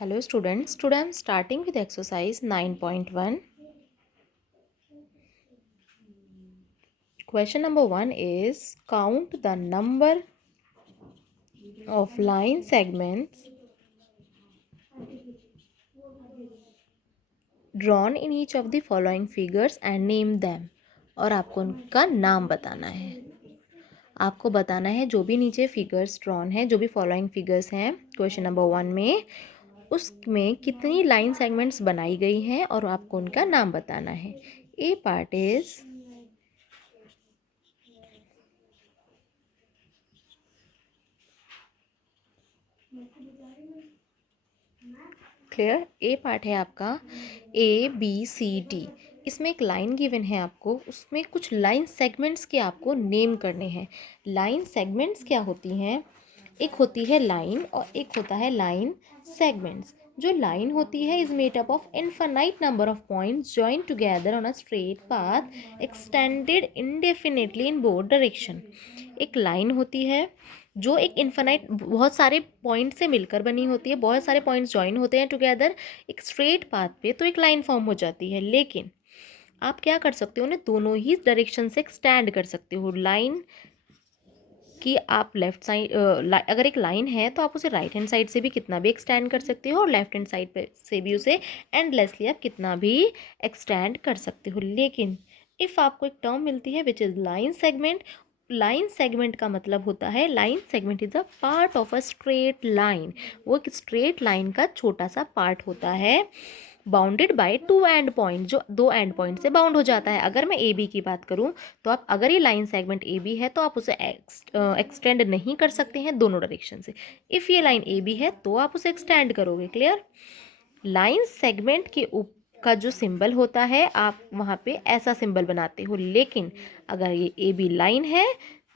Hello students, today I am starting with exercise 9.1. Question number 1 is count the number of line segments drawn in each of the following figures and name them. और आपको उनका नाम बताना है। आपको बताना है जो भी नीचे फिगर्स ड्रॉन है, जो भी फॉलोइंग फिगर्स हैं क्वेश्चन नंबर 1 में, उसमें कितनी लाइन सेगमेंट्स बनाई गई हैं और आपको उनका नाम बताना है। A part is clear. A part है आपका ABCD। इसमें एक लाइन गिवन है आपको, उसमें कुछ लाइन सेगमेंट्स के आपको नेम करने हैं। लाइन सेगमेंट्स क्या होती हैं? एक होती है लाइन और एक होता है लाइन सेगमेंट्स। जो लाइन होती है is made up of infinite number of points join together on a straight path extended इंडेफिनिटली in both direction. एक लाइन होती है जो एक इन्फाइनाइट बहुत सारे पॉइंट से मिलकर बनी होती है, बहुत सारे पॉइंट्स ज्वाइन होते हैं टुगेदर एक स्ट्रेट पाथ पे, तो एक लाइन फॉर्म हो जाती है। लेकिन आप क्या कर सकते हो, उन्हें दोनों ही डायरेक्शन से एक्सटेंड कर सकते हो। लाइन कि आप लेफ्ट साइड अगर एक लाइन है तो आप उसे राइट हैंड साइड से भी कितना भी एक्सटेंड कर सकते हो और लेफ्ट हैंड साइड पे से भी उसे एंडलेसली आप कितना भी एक्सटेंड कर सकते हो। लेकिन इफ़ आपको एक टर्म मिलती है which is line segment, line segment का मतलब होता है line segment is a part of a straight line. वो एक स्ट्रेट लाइन का छोटा सा पार्ट होता है bounded by two and point, जो दो एंड पॉइंट से बाउंड हो जाता है। अगर मैं AB की बात करूं तो आप अगर ये लाइन सेगमेंट AB है तो आप उसे एक्सटेंड नहीं कर सकते हैं दोनों डायरेक्शन से। इफ़ ये लाइन AB है तो आप उसे एक्सटेंड करोगे। क्लियर। लाइन सेगमेंट के का जो सिंबल होता है आप वहाँ पे ऐसा सिंबल बनाते हो, लेकिन अगर ये AB लाइन है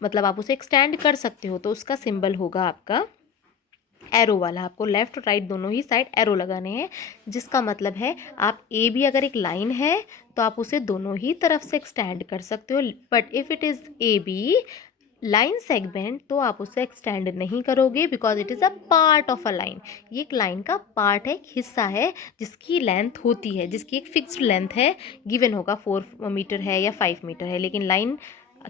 मतलब आप उसे एक्सटेंड कर सकते हो तो उसका सिंबल होगा आपका एरो वाला। आपको लेफ्ट और राइट दोनों ही साइड एरो लगाने हैं, जिसका मतलब है आप AB अगर एक लाइन है तो आप उसे दोनों ही तरफ से एक्सटेंड कर सकते हो। But if it is AB line segment तो आप उसे एक्सटेंड नहीं करोगे because it is a part of a line. ये एक लाइन का पार्ट है, एक हिस्सा है जिसकी लेंथ होती है, जिसकी एक फिक्स्ड लेंथ है, गिवन होगा 4 मीटर है या 5 मीटर है। लेकिन लाइन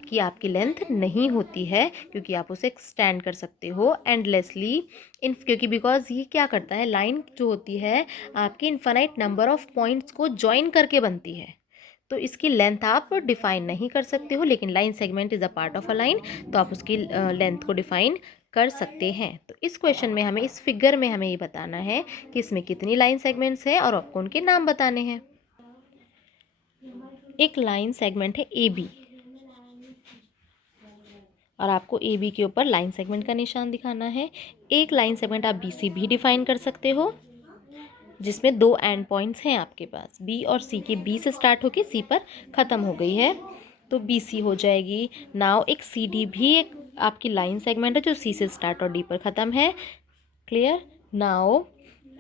की आपकी लेंथ नहीं होती है क्योंकि आप उसे एक्सटेंड कर सकते हो एंडलेसली इन, क्योंकि बिकॉज ये क्या करता है, लाइन जो होती है आपकी इनफाइनाइट नंबर ऑफ पॉइंट्स को ज्वाइन करके बनती है, तो इसकी लेंथ आप डिफाइन नहीं कर सकते हो। लेकिन line segment is a part of a line तो आप उसकी लेंथ को डिफाइन कर सकते हैं। तो इस क्वेश्चन में हमें, इस फिगर में हमें ये बताना है कि इसमें कितनी लाइन सेगमेंट्स हैं और आपको उनके नाम बताने हैं। एक लाइन सेगमेंट है AB और आपको AB के ऊपर लाइन सेगमेंट का निशान दिखाना है। एक लाइन सेगमेंट आप BC भी डिफाइन कर सकते हो जिसमें दो एंड पॉइंट्स हैं आपके पास, B और C के B से स्टार्ट होकर C पर ख़त्म हो गई है तो BC हो जाएगी। नाउ एक CD भी एक आपकी लाइन सेगमेंट है जो C से स्टार्ट और D पर ख़त्म है। क्लियर। नाउ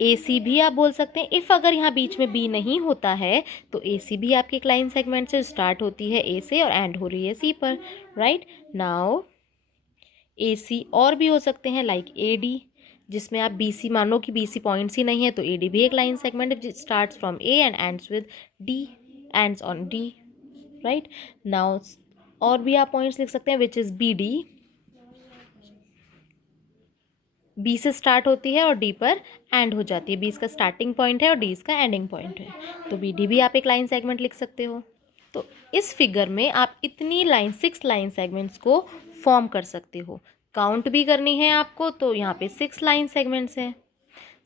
AC भी आप बोल सकते हैं। इफ़ अगर यहाँ बीच में B नहीं होता है तो AC भी आपकी एक लाइन सेगमेंट से स्टार्ट होती है A से और एंड हो रही है C पर। राइट। नाउ AC और भी हो सकते हैं लाइक AD, जिसमें आप BC मानो कि BC पॉइंट्स ही नहीं है तो AD भी एक line segment starts from A and ends with D, ends on D। Right. Now और भी आप पॉइंट्स लिख सकते हैं विच इज़ BD, B से स्टार्ट होती है और D पर एंड हो जाती है। B इसका स्टार्टिंग पॉइंट है और D इसका एंडिंग पॉइंट है, तो BD भी आप एक लाइन सेगमेंट लिख सकते हो। तो इस फिगर में आप इतनी लाइन 6 लाइन सेगमेंट्स को फॉर्म कर सकते हो। काउंट भी करनी है आपको तो यहाँ पे 6 लाइन सेगमेंट्स हैं,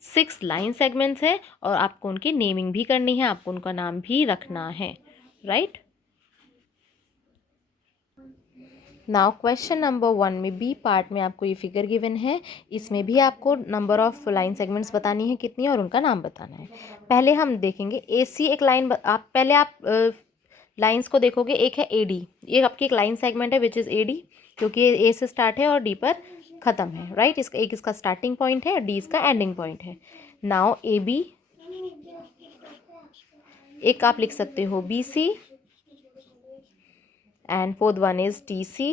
6 लाइन सेगमेंट्स हैं और आपको उनकी नेमिंग भी करनी है, आपको उनका नाम भी रखना है। राइट। नाउ क्वेश्चन नंबर 1 में B पार्ट में आपको ये फिगर गिवन है, इसमें भी आपको नंबर ऑफ लाइन सेगमेंट्स बतानी है कितनी और उनका नाम बताना है। पहले हम देखेंगे AC एक लाइन, आप पहले आप लाइंस को देखोगे। एक है AD, ये आपकी एक लाइन सेगमेंट है विच इज़ AD क्योंकि ये A से स्टार्ट है और D पर ख़त्म है। राइट। इसका एक इसका स्टार्टिंग पॉइंट है और D इसका एंडिंग पॉइंट है। नाउ AB, एक आप लिख सकते हो BC and fourth one is TC.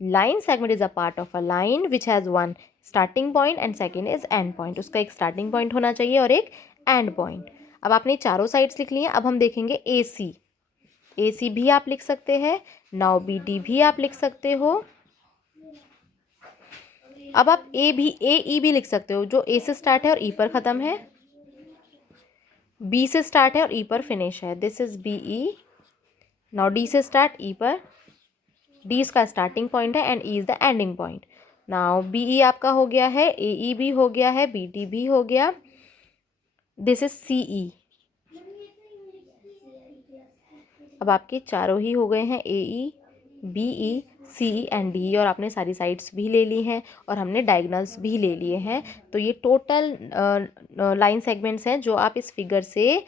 Line segment is a part of a line which has one starting point and second is and point. उसका एक स्टार्टिंग पॉइंट होना चाहिए और एक एंड पॉइंट। अब आपने चारों साइड्स लिख ली हैं। अब हम देखेंगे ए सी भी आप लिख सकते हैं, नाउ बी डी भी आप लिख सकते हो। अब आप ए ई भी लिख सकते हो, जो ए से स्टार्ट है और ई पर ख़त्म है, बी से स्टार्ट है और ई पर फिनिश है, this is B E. Now D से स्टार्ट, ई पर, डी इसका स्टार्टिंग पॉइंट है and E is the ending point. Now B E आपका हो गया है, ए ई भी हो गया है, बी डी भी हो गया, दिस इज सी ई। अब आपके चारों ही हो गए हैं, A E, B E, C E and D, और आपने सारी साइड्स भी ले ली हैं और हमने डायगोनल्स भी ले लिए हैं। तो ये टोटल लाइन सेगमेंट्स हैं जो आप इस फिगर से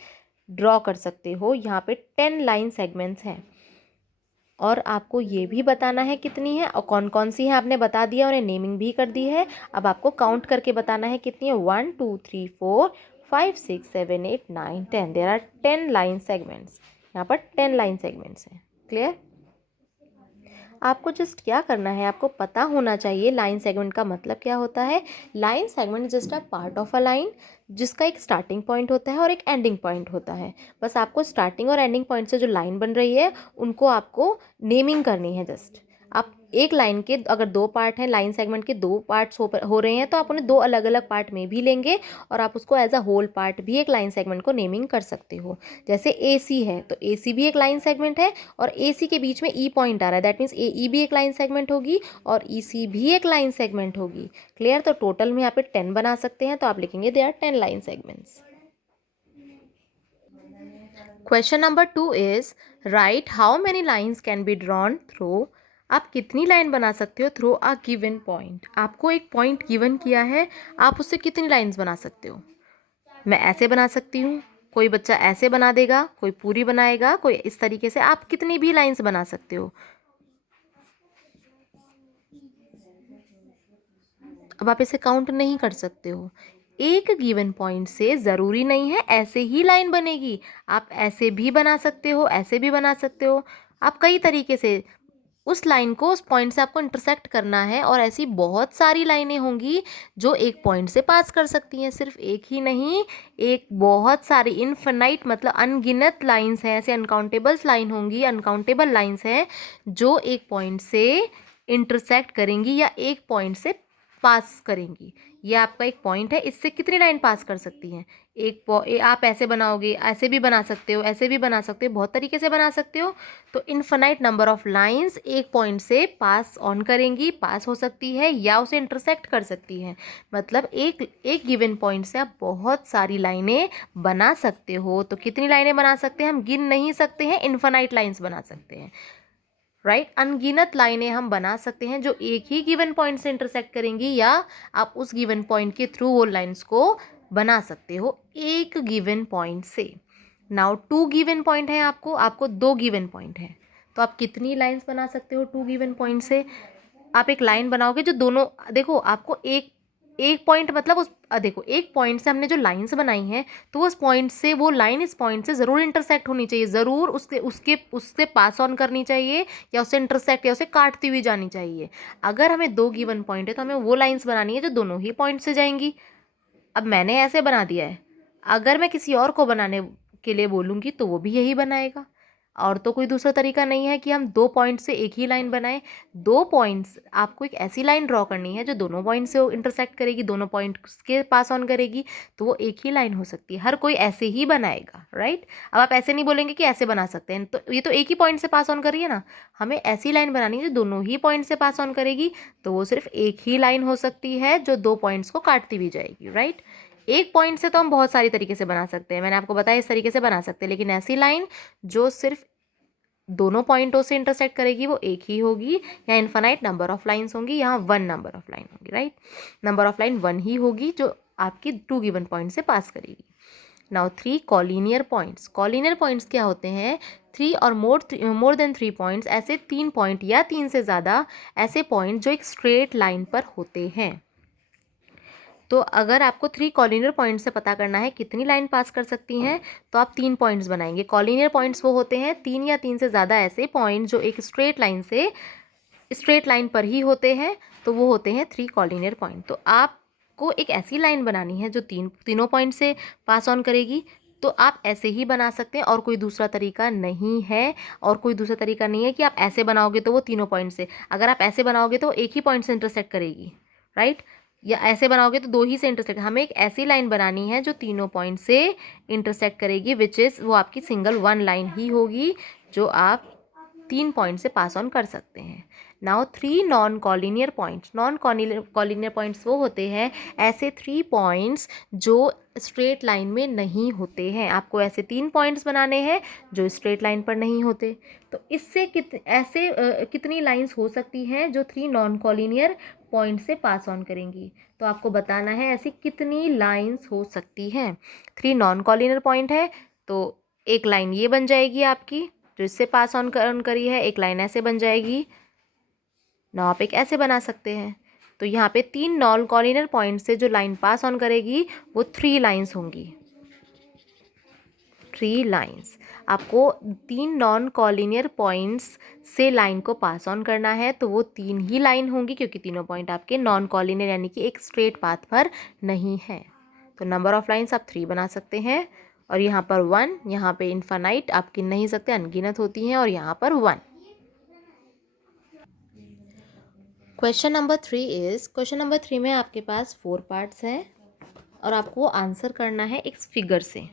ड्रॉ कर सकते हो। यहाँ पे 10 लाइन सेगमेंट्स हैं और आपको ये भी बताना है कितनी है और कौन कौन सी है आपने बता दिया, उन्हें नेमिंग भी कर दी है। अब आपको काउंट करके बताना है कितनी है, 1 2 3 4 5 6 7 8 9 10। There are 10 line segments. यहाँ पर 10 लाइन सेगमेंट्स हैं। क्लियर? आपको जस्ट क्या करना है, आपको पता होना चाहिए लाइन सेगमेंट का मतलब क्या होता है। Line segment just a part of a line, जिसका एक स्टार्टिंग पॉइंट होता है और एक एंडिंग पॉइंट होता है। बस आपको स्टार्टिंग और एंडिंग पॉइंट से जो लाइन बन रही है उनको आपको नेमिंग करनी है। जस्ट आप एक लाइन के अगर दो पार्ट हैं, लाइन सेगमेंट के दो पार्ट्स हो रहे हैं, तो आप उन्हें दो अलग अलग पार्ट में भी लेंगे और आप उसको एज अ होल पार्ट भी एक लाइन सेगमेंट को नेमिंग कर सकते हो। जैसे ए सी है तो ए सी भी एक लाइन सेगमेंट है और ए सी के बीच में ई पॉइंट आ रहा है, दैट मीन्स ए ई भी एक लाइन सेगमेंट होगी और ई सी भी एक लाइन सेगमेंट होगी। क्लियर? तो टोटल में यहाँ पे 10 बना सकते हैं, तो आप लिखेंगे they are 10 line segments. Question number 2 is right how many lines can be drawn through. आप कितनी लाइन बना सकते हो थ्रू अ गिवन पॉइंट। आपको एक पॉइंट गिवन किया है, आप उससे कितनी लाइन्स बना सकते हो। मैं ऐसे बना सकती हूँ, कोई बच्चा ऐसे बना देगा, कोई पूरी बनाएगा, कोई इस तरीके से, आप कितनी भी लाइन्स बना सकते हो। अब आप इसे काउंट नहीं कर सकते हो। एक गिवन पॉइंट से ज़रूरी नहीं है ऐसे ही लाइन बनेगी, आप ऐसे भी बना सकते हो, ऐसे भी बना सकते हो। आप कई तरीके से उस लाइन को उस पॉइंट से आपको इंटरसेक्ट करना है और ऐसी बहुत सारी लाइनें होंगी जो एक पॉइंट से पास कर सकती हैं। सिर्फ एक ही नहीं, एक बहुत सारी इनफिनाइट मतलब अनगिनत लाइंस हैं, ऐसे अनकाउंटेबल्स लाइन होंगी, अनकाउंटेबल लाइंस हैं जो एक पॉइंट से इंटरसेक्ट करेंगी या एक पॉइंट से पास करेंगी। ये आपका एक पॉइंट है, इससे कितनी लाइन पास कर सकती हैं। आप ऐसे बनाओगे, ऐसे भी बना सकते हो, ऐसे भी बना सकते हो, बहुत तरीके से बना सकते हो। तो इनफिनाइट नंबर ऑफ लाइंस एक पॉइंट से पास ऑन करेंगी, पास हो सकती है या उसे इंटरसेक्ट कर सकती हैं। मतलब एक गिवन पॉइंट से आप बहुत सारी लाइनें बना सकते हो। तो कितनी लाइनें बना सकते हैं हम गिन नहीं सकते हैं, इनफिनाइट लाइंस बना सकते हैं। राइट? अनगिनत लाइनें हम बना सकते हैं जो एक ही गिवन पॉइंट से इंटरसेक्ट करेंगी, या आप उस गिवन पॉइंट के थ्रू वो लाइंस को बना सकते हो एक गिवन पॉइंट से। नाउ 2 गिवन पॉइंट है, आपको 2 गिवन पॉइंट है, तो आप कितनी लाइंस बना सकते हो 2 गिवन पॉइंट से। आप एक लाइन बनाओगे जो दोनों, देखो आपको एक एक पॉइंट मतलब देखो एक पॉइंट से हमने जो लाइंस बनाई हैं तो उस पॉइंट से वो लाइन इस पॉइंट से ज़रूर इंटरसेक्ट होनी चाहिए, ज़रूर उससे पास ऑन करनी चाहिए या उससे इंटरसेक्ट या उसे काटती हुई जानी चाहिए। अगर हमें 2 गिवन पॉइंट है तो हमें वो लाइंस बनानी है जो दोनों ही पॉइंट से जाएंगी। अब मैंने ऐसे बना दिया है, अगर मैं किसी और को बनाने के लिए बोलूँगी तो वो भी यही बनाएगा। और तो कोई दूसरा तरीका नहीं है कि हम 2 पॉइंट से एक ही लाइन बनाएं। 2 पॉइंट्स, आपको एक ऐसी लाइन ड्रॉ करनी है जो दोनों पॉइंट से इंटरसेक्ट करेगी, दोनों पॉइंट्स के पास ऑन करेगी, तो वो एक ही लाइन हो सकती है। हर कोई ऐसे ही बनाएगा। राइट? अब आप ऐसे नहीं बोलेंगे कि ऐसे बना सकते हैं, तो ये तो एक ही पॉइंट से पास ऑन कर रही है ना। हमें ऐसी लाइन बनानी है जो दोनों ही पॉइंट से पास ऑन करेगी, तो वो सिर्फ एक ही लाइन हो सकती है जो 2 पॉइंट्स को काटती भी जाएगी। राइट? एक पॉइंट से तो हम बहुत सारी तरीके से बना सकते हैं, मैंने आपको बताया इस तरीके से बना सकते हैं, लेकिन ऐसी लाइन जो सिर्फ दोनों पॉइंटों से इंटरसेक्ट करेगी वो एक ही होगी। यहाँ इनफाइनाइट नंबर ऑफ लाइंस होंगी, यहाँ 1 नंबर ऑफ लाइन होगी। राइट? नंबर ऑफ लाइन 1 ही होगी जो आपकी 2 गिवन पॉइंट से पास करेगी। Now 3 collinear points. Collinear points क्या होते हैं? 3 और मोर देन 3 पॉइंट्स, ऐसे 3 पॉइंट या 3 से ज़्यादा ऐसे पॉइंट जो एक स्ट्रेट लाइन पर होते हैं। तो अगर आपको 3 कॉलिनियर पॉइंट से पता करना है कितनी लाइन पास कर सकती हैं, तो आप 3 पॉइंट्स बनाएंगे। कॉलिनियर पॉइंट्स वो होते हैं 3 या 3 से ज़्यादा ऐसे पॉइंट जो एक स्ट्रेट लाइन से स्ट्रेट लाइन पर ही होते हैं, तो वो होते हैं 3 कॉलिनियर पॉइंट। तो आपको एक ऐसी लाइन बनानी है जो तीनों पॉइंट से पास ऑन करेगी, तो आप ऐसे ही बना सकते हैं और कोई दूसरा तरीका नहीं है। और कोई दूसरा तरीका नहीं है कि आप ऐसे बनाओगे तो वो तीनों पॉइंट से, अगर आप ऐसे बनाओगे तो एक ही पॉइंट से इंटरसेक्ट करेगी, राइट, या ऐसे बनाओगे तो दो ही से इंटरसेक्ट। हमें एक ऐसी लाइन बनानी है जो तीनों पॉइंट से इंटरसेक्ट करेगी, विच इज़ वो आपकी सिंगल वन लाइन ही होगी जो आप 3 पॉइंट से पास ऑन कर सकते हैं। Now 3 non collinear points. Non collinear points वो होते हैं ऐसे 3 पॉइंट्स जो स्ट्रेट लाइन में नहीं होते हैं। आपको ऐसे 3 पॉइंट्स बनाने हैं जो स्ट्रेट लाइन पर नहीं होते। तो इससे कितनी लाइंस हो सकती हैं जो 3 नॉन कॉलिनियर पॉइंट से पास ऑन करेंगी? तो आपको बताना है ऐसी कितनी लाइंस हो सकती हैं। 3 नॉन कॉलिनियर पॉइंट है तो एक लाइन ये बन जाएगी आपकी जो इससे पास ऑन करी है, एक लाइन ऐसे बन जाएगी ना, आप एक ऐसे बना सकते हैं। तो यहाँ पे 3 नॉन कॉलिनियर पॉइंट से जो लाइन पास ऑन करेगी वो 3 लाइंस होंगी। 3 लाइंस। आपको 3 नॉन कॉलिनियर पॉइंट्स से लाइन को पास ऑन करना है, तो वो 3 ही लाइन होंगी क्योंकि तीनों पॉइंट आपके नॉन कॉलिनियर यानी कि एक स्ट्रेट पाथ पर नहीं है। तो नंबर ऑफ लाइंस आप 3 बना सकते हैं। और यहाँ पर 1, यहाँ पे इन्फानाइट आप गिन नहीं सकते, अनगिनत होती हैं, और यहाँ पर 1। क्वेश्चन नंबर 3 में आपके पास 4 पार्ट्स हैं और आपको आंसर करना है एक फिगर से।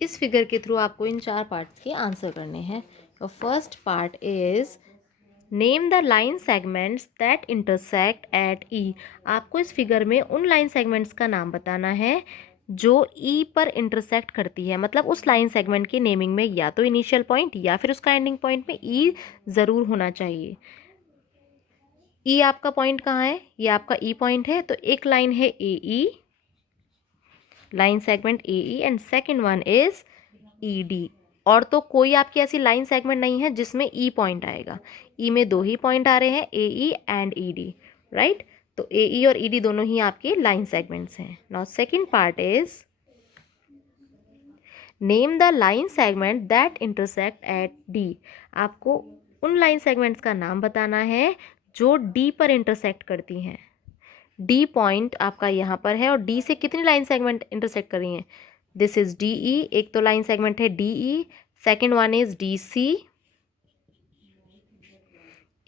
इस फिगर के थ्रू आपको इन 4 पार्ट्स के आंसर करने हैं। तो first part is name the line segments that intersect at E. आपको इस फिगर में उन लाइन सेगमेंट्स का नाम बताना है जो ई पर इंटरसेक्ट करती है। मतलब उस लाइन सेगमेंट की नेमिंग में या तो इनिशियल पॉइंट या फिर उसका एंडिंग पॉइंट में ई ज़रूर होना चाहिए। ई आपका पॉइंट कहाँ है? ये आपका ई पॉइंट है। तो एक लाइन है A E, line segment A E, and second one is E D. और तो कोई आपकी ऐसी लाइन सेगमेंट नहीं है जिसमें ई पॉइंट आएगा। ई में 2 ही पॉइंट आ रहे हैं, A E and E D, right. तो ए ई और ई डी दोनों ही आपके लाइन सेगमेंट्स हैं। Now second part is name the line segment that intersect at D. आपको उन लाइन सेगमेंट्स का नाम बताना है जो डी पर इंटरसेक्ट करती हैं। डी पॉइंट आपका यहाँ पर है और डी से कितनी लाइन सेगमेंट इंटरसेक्ट कर रही हैं? This is D E. एक तो लाइन सेगमेंट है D E, second one is D C,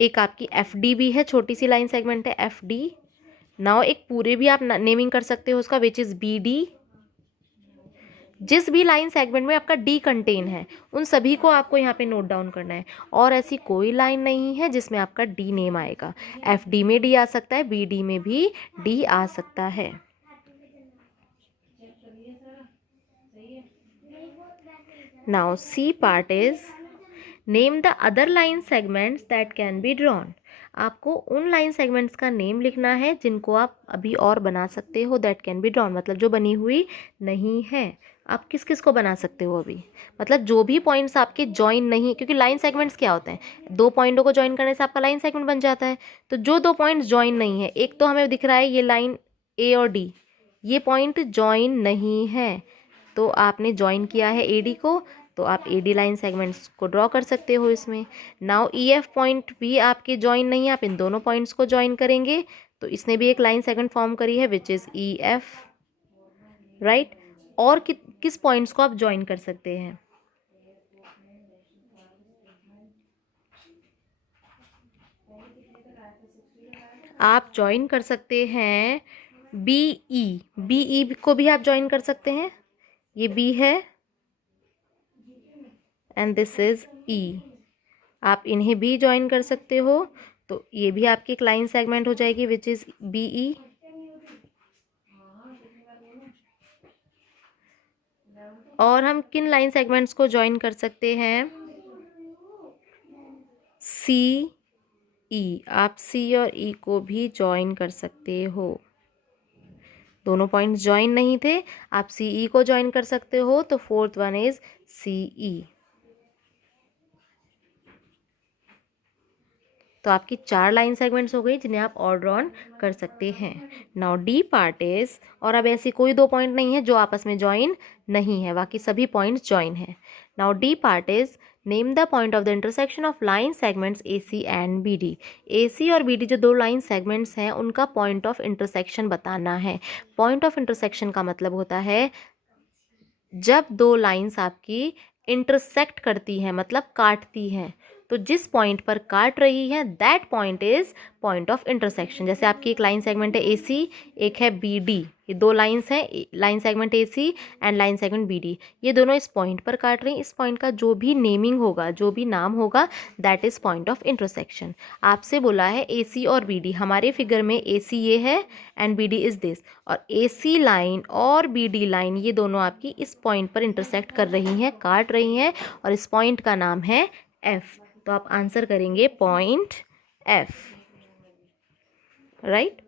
एक आपकी एफ डी भी है, छोटी सी लाइन सेगमेंट है एफ डी। नाउ एक पूरे भी आप नेमिंग कर सकते हो उसका, विच इज बी डी। जिस भी लाइन सेगमेंट में आपका डी कंटेन है उन सभी को आपको यहाँ पे नोट डाउन करना है। और ऐसी कोई लाइन नहीं है जिसमें आपका डी नेम आएगा। एफ डी में डी आ सकता है, बी डी में भी डी आ सकता है। Now C part is name the other line segments that can be drawn. आपको उन लाइन सेगमेंट्स का नेम लिखना है जिनको आप अभी और बना सकते हो, दैट कैन बी ड्रॉन, मतलब जो बनी हुई नहीं है। आप किस किस को बना सकते हो अभी? मतलब जो भी पॉइंट्स आपके ज्वाइन नहीं, क्योंकि लाइन सेगमेंट्स क्या होते हैं, 2 पॉइंटों को ज्वाइन करने से आपका लाइन सेगमेंट बन जाता है। तो जो 2 पॉइंट्स ज्वाइन नहीं है, एक तो हमें दिख रहा है ये लाइन ए और डी, ये पॉइंट ज्वाइन नहीं है, तो आपने ज्वाइन किया है ए डी को, तो आप ए डी लाइन सेगमेंट्स को ड्रॉ कर सकते हो इसमें। नाउ ई एफ पॉइंट भी आपके ज्वाइन नहीं है, आप इन दोनों पॉइंट्स को ज्वाइन करेंगे तो इसने भी एक लाइन सेगमेंट फॉर्म करी है, which is E F, right. और किस पॉइंट्स को आप ज्वाइन कर सकते हैं? आप ज्वाइन कर सकते हैं बी ई, बी ई को भी आप ज्वाइन कर सकते हैं। ये बी है एंड दिस इज ई, आप इन्हें भी ज्वाइन कर सकते हो, तो ये भी आपकी एक लाइन सेगमेंट हो जाएगी, विच इज बी ई। और हम किन लाइन सेगमेंट्स को ज्वाइन कर सकते हैं? सी ई, आप सी और ई को भी ज्वाइन कर सकते हो। दोनों पॉइंट्स ज्वाइन नहीं थे, आप सी ई को ज्वाइन कर सकते हो, तो फोर्थ वन इज सी ई। तो आपकी 4 लाइन सेगमेंट्स हो गई जिन्हें आप और ड्रॉन कर सकते हैं। नाउ डी पार्ट इज, और अब ऐसी कोई 2 पॉइंट नहीं है जो आपस में ज्वाइन नहीं है, बाकी सभी पॉइंट्स ज्वाइन है। Now D part is, name the point of the intersection of line segments A C and B D. A C और बी डी जो 2 लाइन सेगमेंट्स हैं उनका पॉइंट ऑफ इंटरसेक्शन बताना है। पॉइंट ऑफ इंटरसेक्शन का मतलब होता है जब 2 लाइंस आपकी इंटरसेक्ट करती हैं, मतलब काटती हैं, तो जिस पॉइंट पर काट रही है that point is point of intersection. जैसे आपकी एक लाइन सेगमेंट है ए सी, एक है बी डी, ये 2 लाइंस हैं, line segment A C and line segment B D, ये दोनों इस पॉइंट पर काट रही हैं। इस पॉइंट का जो भी नेमिंग होगा, जो भी नाम होगा, that is point of intersection. आपसे बोला है ए सी और बी डी, हमारे फिगर में ए सी ये है and B D is this, और ए सी लाइन और बी डी लाइन ये दोनों आपकी इस पॉइंट पर इंटरसेक्ट कर रही हैं, काट रही हैं, और इस पॉइंट का नाम है एफ। तो आप आंसर करेंगे पॉइंट एफ, राइट।